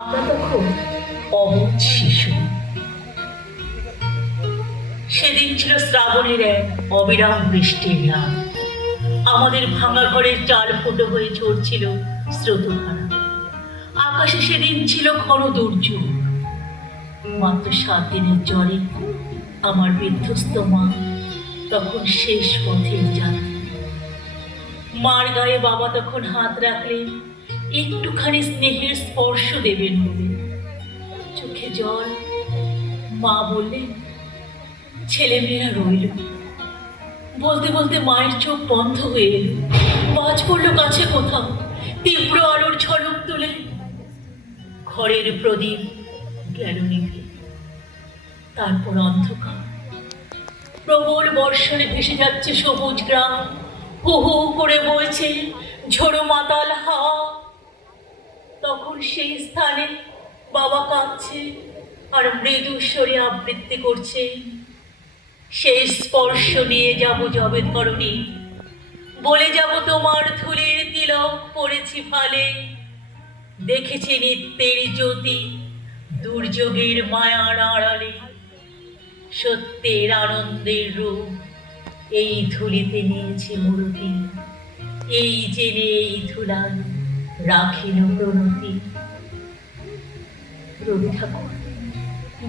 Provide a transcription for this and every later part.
আমরা তখন অবুঝ শিশু। সেদিন ছিল শ্রাবণের এক অবিরাম বৃষ্টির রাত। আমাদের ভাঙা ঘরের চাল ফুটো হয়ে ঝরছিল স্রোতধারা। আকাশে সেদিন ছিল ঘন দুর্যোগ। মাত্র 7 দিনের জ্বরে আমার বিধ্বস্ত মা তখন শেষ পথের যাত্রী। মার গায়ে বাবা তখন হাত রাখলেন একটুখানি স্নেহের স্পর্শ দেবেন বলে। চোখে জল। মা বললেন, ছেলেমেয়েরা রইল। বলতে বলতে মায়ের চোখ বন্ধ হয়ে এলো। বাজ পড়লো কাছে কোথাও, তীব্র আলোর ঝলক তুলে। ঘরের প্রদীপ গেল নিভে। তারপর অন্ধকার। প্রবল বর্ষণে ভেসে যাচ্ছে সবুজ গ্রাম। হু হু করে বইছে ঝোড়ো মাতাল হাওয়া। তখন সেই স্থানে বাবা কাঁদছে আর মৃদু স্বরে আবৃত্তি করছে, সেই স্পর্শ নিয়ে যাব যবে ধরণী, বলে যাব তোমার ধুলির তিলক পড়েছি ফালে। দেখেছি নিত্যের জ্যোতি দুর্যোগের মায়ার আড়ালে। সত্যের আনন্দের রূপ এই ধুলিতে নিয়েছে মূরতি। এই জেনে এই ধুলার রাখিল প্রণতি। রবি ঠাকুর,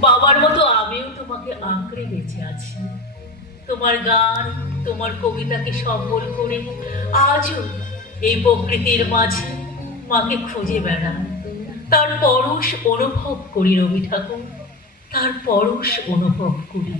বাবার মতো আমিও তোমাকে আঁকড়ে বেঁচে আছি। তোমার গান, তোমার কবিতাকে সম্বল করে আজও এই প্রকৃতির মাঝে মাকে খুঁজে বেড়াই। তার পরশ অনুভব করি রবি ঠাকুর, তার পরশ অনুভব করি।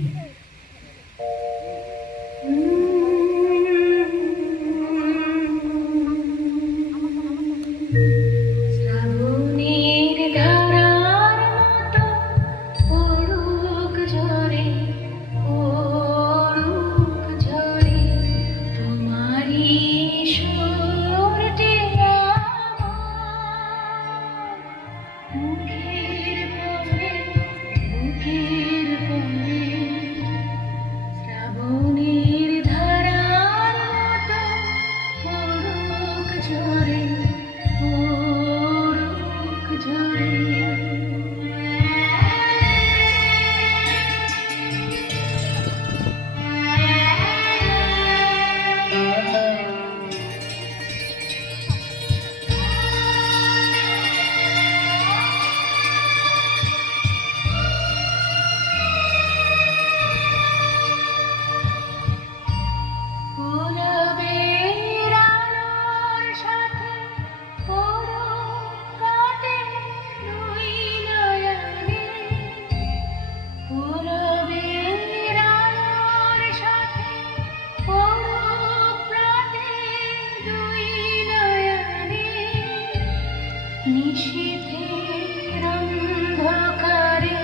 নিশীথের অন্ধকারে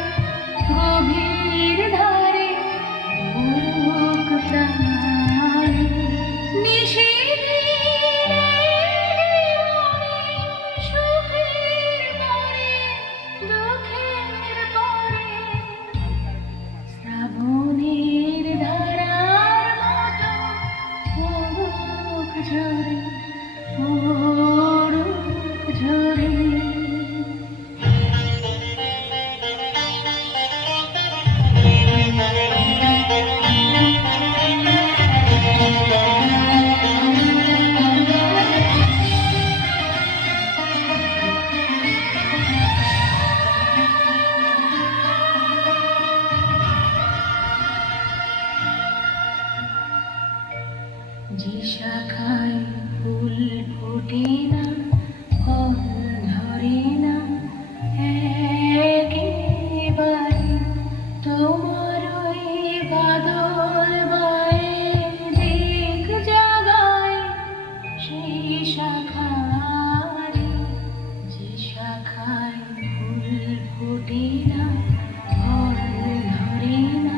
গভীর ধারে উড়ুক প্রাণ। নিশীথের সুখের পরে দুঃখের পরে শ্রাবণের ধারার মতো উড়ুক ঝরে উড়ুক ঝরে। যে শাখায় ফুল ফোটে না, ফল ধরে না, একেবারে তোমার ওই বাদল বায়ে দিক জাগায় সেই শাখারে। যে শাখায় ফুল ফোটে না, ফল ধরে না,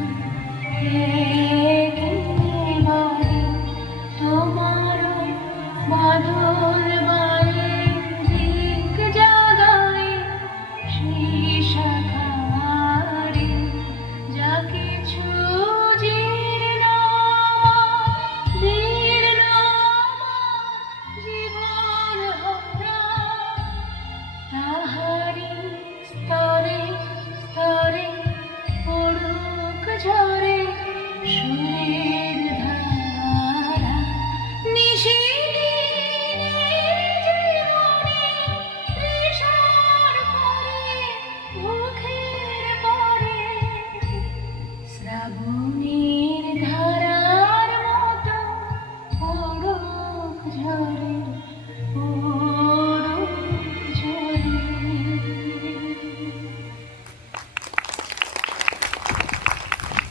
একেবারে তোমার বাদল বায়ে দিক জাগায় সেই শাখারে। যা কিছু জীর্ণ জীর্ণ জীবন হরা তাহারি ও